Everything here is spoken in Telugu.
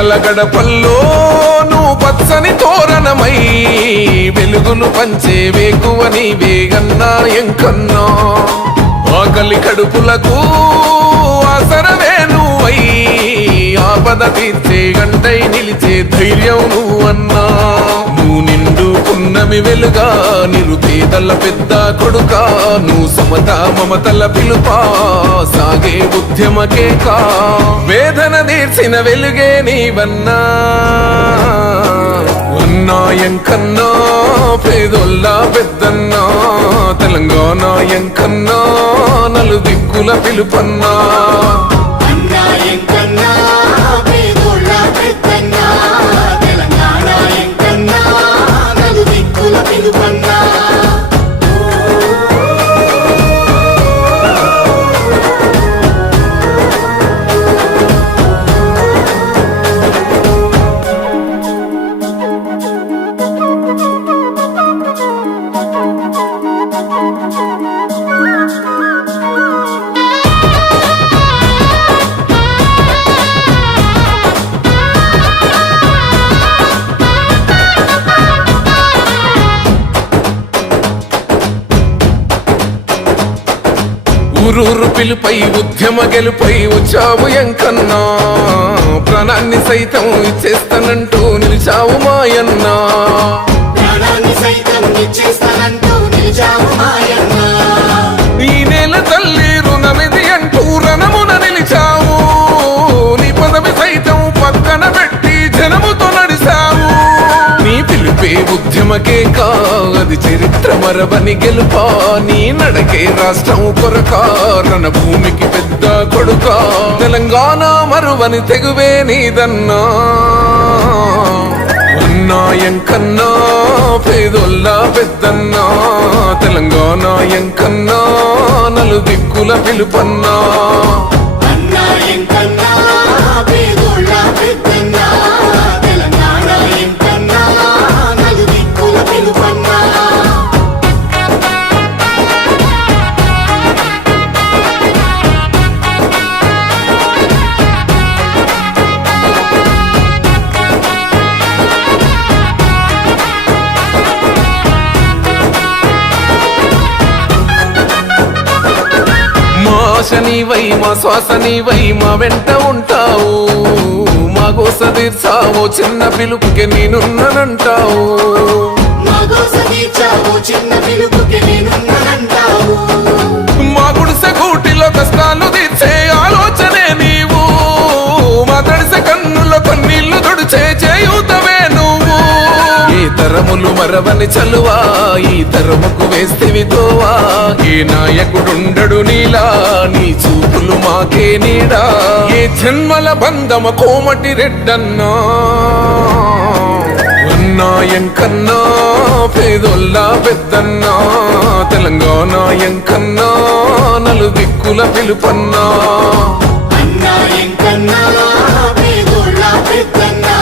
పేదల గడపల్లో నువ్వు పచ్చని తోరణమై వెలుగును పంచే వేకువ నీవేగన్నా ఎంకన్నా ఆకలి కడుపులకు ఆసరవే నువ్వై ఆపద తీర్చే గంటై నిలిచే ధైర్యం నువ్వన్నా నువ్వు నిండుకున్నమి వెలుగా నిరుపేదల పెద్ద కొడుకా నువ్వు సమత మమతల పిలుపా సాగే ఉద్యమకేకా వేదన తీర్చిన వెలుగే నీవన్నా ఎంకన్నా పేదొల్ల పెద్దన్నా తెలంగాణ ఎంకన్నా నలు దిక్కుల పిలుపన్నా ఊరూరు పిలుపై ఉద్యమ గెలుపై వచ్చావు ఎంకన్నా ప్రాణాన్ని సైతం ఇచ్చేస్తానంటూ నిలిచావు మాయన్నా ఈ నేల తల్లి రుణమిది అంటూ రణమున నిలిచావు నీ పదవి సైతం పక్కన పెట్టి జనముతో నడిచావు నీ పిలుపే ఉద్యమకే కాది చరిత్ర మరవని గెలుపా నీ నడకే రాష్ట్రం కొరకా రణ భూమికి పెద్ద కొడుకా తెలంగాణ మరువని తెగువే నీదన్నా ఎంకన్నా పేదొల్ల పెద్దన్నా తెలంగాణ ఎంకన్నా నలు దిక్కుల పిలుపన్నా నీవై మా శ్వాస నీవై మా వెంట ఉంటావు మా గోస తీర్చావో చిన్న పిలుపుకి నేనున్నానంటావు మా గుడిసె గూటిలో కష్టాలు తీర్చే ఆలోచనే నీవు మా తడిసె కన్నులో కన్నీళ్లు తుడిచే చేయూతవే నువ్వు ఈ తరములు మరవని చలువా ఈ తరముకు వేస్తేవి తోవా ఏ నాయకుడుండడు నీలా నీ చూపులు మాకే నీడా ఏ జన్మల బంధమ కోమటి రెడ్డన్నా ఎంకన్నా పేదొల్ల పెద్దన్నా తెలంగాణ ఎంకన్నా నలు దిక్కుల పిలుపన్నా ఎంకన్నా పేదొల్ల పెద్దన్నా